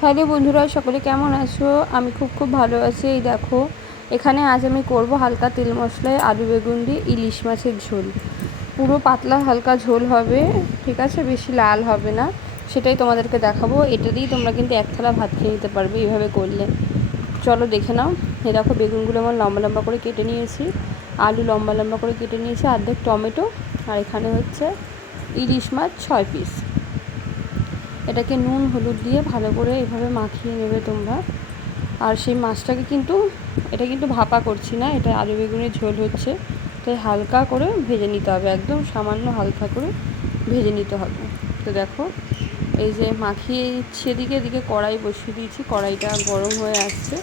Hello বন্ধুরা, সকলে কেমন আছো? আমি খুব ভালো আছি। এই দেখো, এখানে আজ আমি করব হালকা তেল মশলায় আলু বেগুন দিয়ে ইলিশ মাছের ঝোল। পুরো পাতলা হালকা ঝোল হবে, ঠিক আছে? বেশি লাল হবে না, সেটাই তোমাদেরকে দেখাবো। এটা দিয়েই তোমরা কিন্তু এক থালা ভাত খেয়ে নিতে পারবে এইভাবে করলে। চলো দেখে নাও। এই দেখো, বেগুনগুলো আমার লম্বা লম্বা করে কেটে নিয়েছি, আলু লম্বা লম্বা করে কেটে নিয়েছি, অর্ধেক টমেটো, আর এখানে হচ্ছে ইলিশ মাছ 6 পিস। এটাকে নুন হলুদ দিয়ে ভালো করে এভাবে মাখিয়ে নেবে তোমরা। আর সেই মাছটাকে কিন্তু, এটা কিন্তু ভাপা করছি না, এটা আলু বেগুনের ঝোল হচ্ছে, তাই হালকা করে ভেজে নিতে হবে, একদম সামান্য হালকা করে ভেজে নিতে হবে। তো দেখো, এই যে মাখিয়ে সেদিকে এদিকে কড়াই বসিয়ে দিয়েছি, কড়াইটা গরম হয়ে আসছে,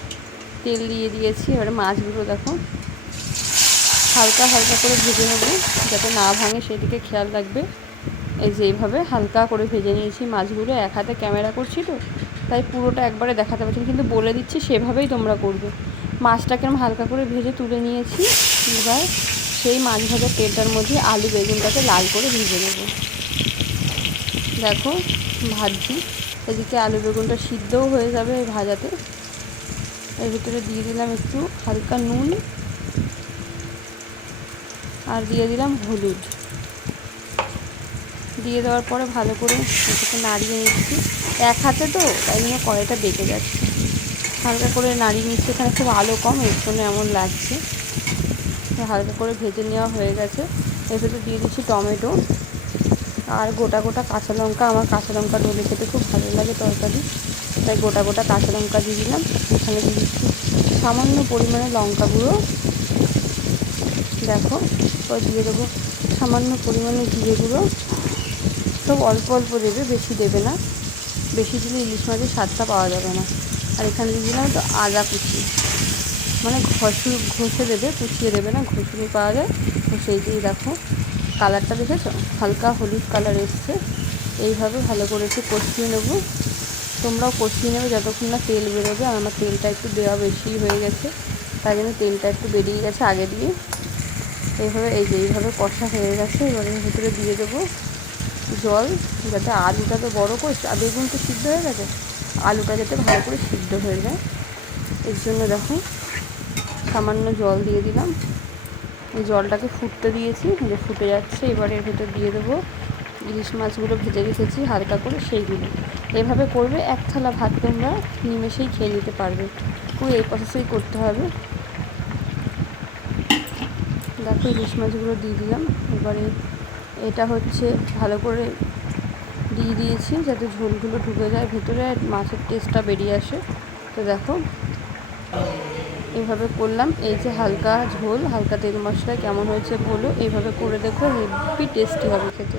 তেল দিয়ে দিয়েছি। এবারে মাছগুলো দেখো হালকা হালকা করে ভেজে নেবো, যাতে না ভাঙে সেদিকে খেয়াল রাখবে। এই যে এইভাবে হালকা করে ভেজে নিয়েছি মাছগুলো। এক হাতে ক্যামেরা করছি তো, তাই পুরোটা একবারে দেখাতে পারছি, কিন্তু বলে দিচ্ছি সেভাবেই তোমরা করবে। মাছটাকে আমি হালকা করে ভেজে তুলে নিয়েছি। এবার সেই মাছ ভাজার তেলটার মধ্যে আলু বেগুনটাকে লাল করে ভেজে নেব। দেখো ভাজছি, এদিকে আলু বেগুনটা সিদ্ধও হয়ে যাবে ভাজাতে। এর ভিতরে দিয়ে দিলাম একটু হালকা নুন, আর দিয়ে দিলাম হলুদ। দিয়ে দেওয়ার পরে ভালো করে এটাকে নাড়িয়ে নিচ্ছি। এক হাতে তো, তাই জন্য কড়াইটা বেঁকে যাচ্ছে। হালকা করে নাড়িয়ে নিচ্ছি, এখানে খুব আলো কম, এর জন্য এমন লাগছে। হালকা করে ভেজে নেওয়া হয়ে গেছে। এর ভেতরে দিয়ে দিচ্ছি টমেটো আর গোটা গোটা কাঁচা লঙ্কা। আমার কাঁচা লঙ্কা ডলে খেতে খুব ভালো লাগে তরকারি, তাই গোটা গোটা কাঁচা লঙ্কা দিয়ে দিলাম। এখানে দিয়ে দিচ্ছি সামান্য পরিমাণে লঙ্কা গুঁড়ো। দেখো, ওই দিয়ে দেবো সামান্য পরিমাণে জিরে গুঁড়ো। সব অল্প অল্প দেবে, বেশি দেবে না, বেশি দিলে ইলিশ মাছের স্বাদটা পাওয়া যাবে না। আর এখানে দিয়ে দিলাম তো আদা কুচি, মানে ঘষে দেবে, কুচিয়ে দেবে না, ঘষুনি পাওয়া যায় তো সেই দিয়ে। দেখো কালারটা দেখেছো, হালকা হলুদ কালার এসছে। এইভাবে ভালো করে একটু কষিয়ে নেবো। তোমরাও কষিয়ে নেবে যতক্ষণ না তেল বেরোবে। আর আমার তেলটা একটু দেওয়া বেশি হয়ে গেছে, তাই জন্য তেলটা একটু বেরিয়ে গেছে আগে দিয়ে। এইভাবে এই যে এইভাবে কষা হয়ে গেছে। এবার এর ভিতরে দিয়ে দেবো জল, যাতে আলুটা তো বড় করছে, আর বেগুন তো সিদ্ধ হয়ে গেছে, আলুটা যাতে ভালো করে সিদ্ধ হয়ে যায়, এর জন্য দেখো সামান্য জল দিয়ে দিলাম। এই জলটাকে ফুটতে দিয়েছি, যে ফুটে যাচ্ছে। এবার এর ভেতর দিয়ে দেবো ইলিশ মাছগুলো ভেজে রেখেছি হালকা করে, সেইগুলো। এভাবে করবে, এক থালা ভাত তোমরা নিমেষেই খেয়ে নিতে পারবে। পুরো এই প্রসেসেই করতে হবে। দেখো ইলিশ মাছগুলো দিয়ে দিলাম। এবারে এটা হচ্ছে ভালো করে দিয়ে দিয়েছি, যাতে ঝোলগুলো ঢুকে যায় ভেতরে, মাছের টেস্টটা বেরিয়ে আসে। তো দেখো এইভাবে করলাম। এই যে হালকা ঝোল, হালকা তেল মশলা কেমন হয়েছে বলো। এইভাবে করে দেখো, হেভি টেস্টি হবে খেতে।